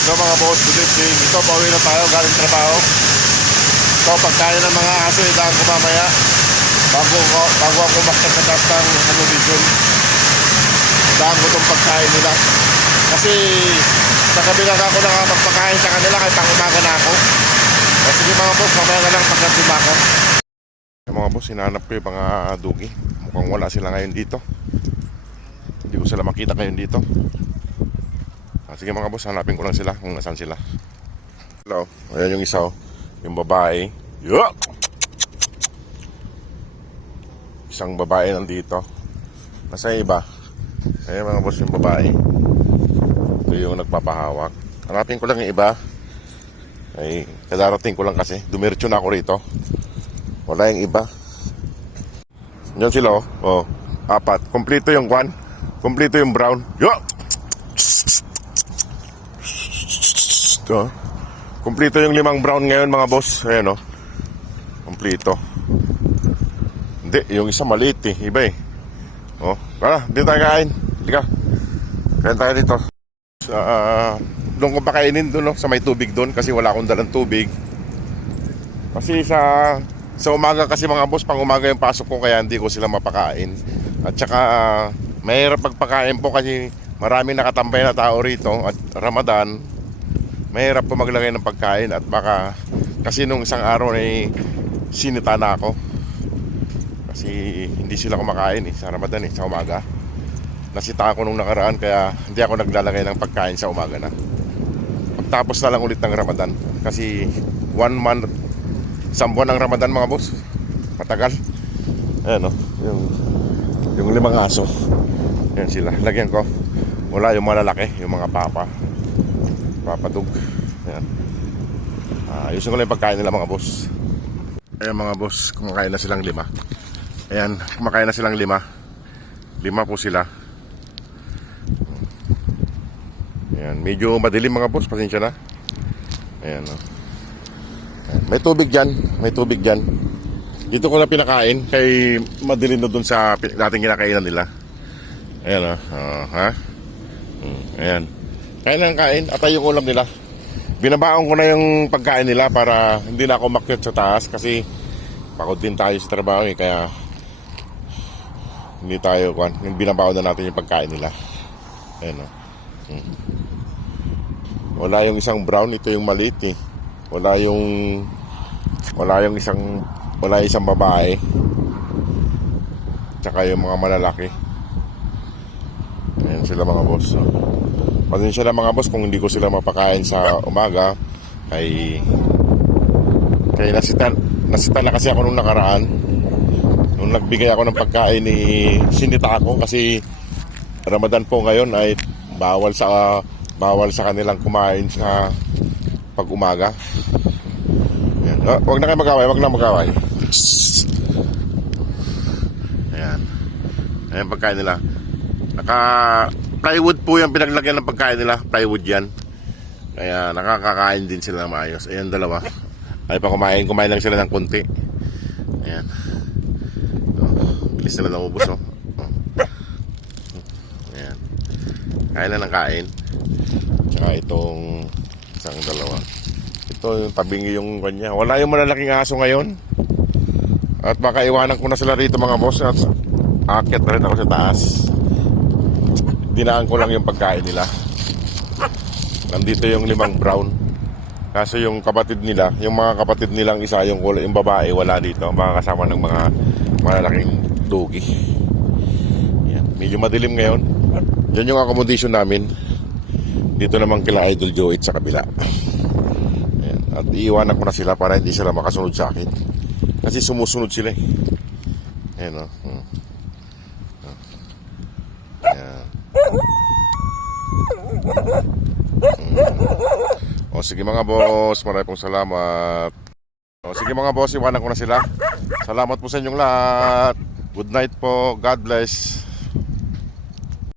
So mga boss, good evening. Ito, pauwi na tayo galing trabaho. Ito, pagkain ng mga aso, idaan ko mamaya. Bago ako magkakatas ng television. Idaan ko itong pagkain nila. Kasi sa kabila ako na magpakain sa kanila kahit pang umaga na ako. O sige mga boss, mamaya na lang pagkatima ako. Mga boss, hinahanap ko yung mga dugi. Mukhang wala sila ngayon dito. Hindi ko sila makita ngayon dito. Sige mga boss, hanapin ko lang sila kung nasaan sila. Hello, ayan yung isa, yung babae. Yuck! Isang babae nandito. Nasa iba. Ayan mga boss, yung babae. Ito yung nagpapahawak. Hanapin ko lang yung iba. Ay, kadarating ko lang kasi. Dumiretso na ako rito. Wala yung iba. Yan sila oh. Apat. Kompleto yung kwan. Kompleto yung brown. Yuck! Kompleto yung 5 brown ngayon mga boss. Ayan o. Kompleto. Hindi, yung isa maliit eh. Iba eh. O, tara, dito tayo kain. Halika. Kain tayo dito. Doon ko pakainin doon, no? Sa may tubig doon. Kasi wala akong dalang tubig. Kasi sa umaga kasi mga boss, pang umaga yung pasok ko. Kaya hindi ko sila mapakain. At saka mahirap pagpakain po kasi marami nakatambay na tao rito. At Ramadan, mahirap po maglagay ng pagkain. At baka kasi nung isang araw ay sinita na ako. Kasi hindi sila kumakain sa Ramadan sa umaga. Nasita ako nung nakaraan kaya hindi ako naglalagay ng pagkain sa umaga na. Pagtapos na lang ulit ng Ramadan. Kasi 1 month, isang buwan ng Ramadan mga boss. Matagal. Ayan o, yung 5 aso. Ayan sila, lagyan ko. Wala yung malalaki, yung mga papadug. Ayan. Ayusin ko lang yung pagkain nila mga boss. Ayan mga boss, kumakain na silang 5. Ayan, kumakain na silang 5. 5 po sila. Ayan, medyo madilim mga boss, pasensya na. Ayan o. Ayan. May tubig dyan. Dito ko na pinakain, kay madilim na dun sa dating kinakainan nila. Ayan o, ha? Ayan. Kain lang kain, atay yung ulam nila. Binabaon ko na yung pagkain nila para hindi na ako makyat sa taas kasi pagod din tayo sa trabaho kaya hindi tayo yung binabaon na natin yung pagkain nila. Ayan o. Wala yung isang brown, ito yung maliit eh. Wala yung isang babae. Tsaka yung mga malalaki. Ayan sila mga boss. Pasensya na mga boss kung hindi ko sila mapakain sa umaga. Kay nasita na kasi ako nung nakaraan. Nung nagbigay ako ng pagkain ni sinita ako kasi Ramadan po ngayon ay bawal sa kanilang kumain sa pag-umaga. Ayan. Huwag na kayo magaway. Ayan pagkain nila. Plywood po yung pinaglagyan ng pagkain nila. Plywood yan. Kaya nakakakain din sila ng maayos. Ayan 2. Ay pa kumain lang sila ng konti. Ayan. Bilis nila naubos Ayan. Kain lang ng kain. Tsaka itong isang 2. Ito yung tabing yung kanya. Wala yung malalaking aso ngayon. At baka iwanan ko na sila rito mga boss. At aakyat na rin ako sa taas. Dinaan ko lang yung pagkain nila. Nandito yung 5 brown. Kaso yung kapatid nila, yung mga kapatid nilang isa, yung babae, wala dito. Mga kasama ng mga malalaking dugi. Yan. Medyo madilim ngayon. Yan yung accommodation namin. Dito naman kila Idol Joey sa kabila. Yan. At iiwanan ko na sila para hindi sila makasunod sa akin. Kasi sumusunod sila eh. Ayan o. O sige mga boss, maraming pong salamat. O sige mga boss, iwanan ko na sila. Salamat po sa inyong lahat. Good night po, God bless.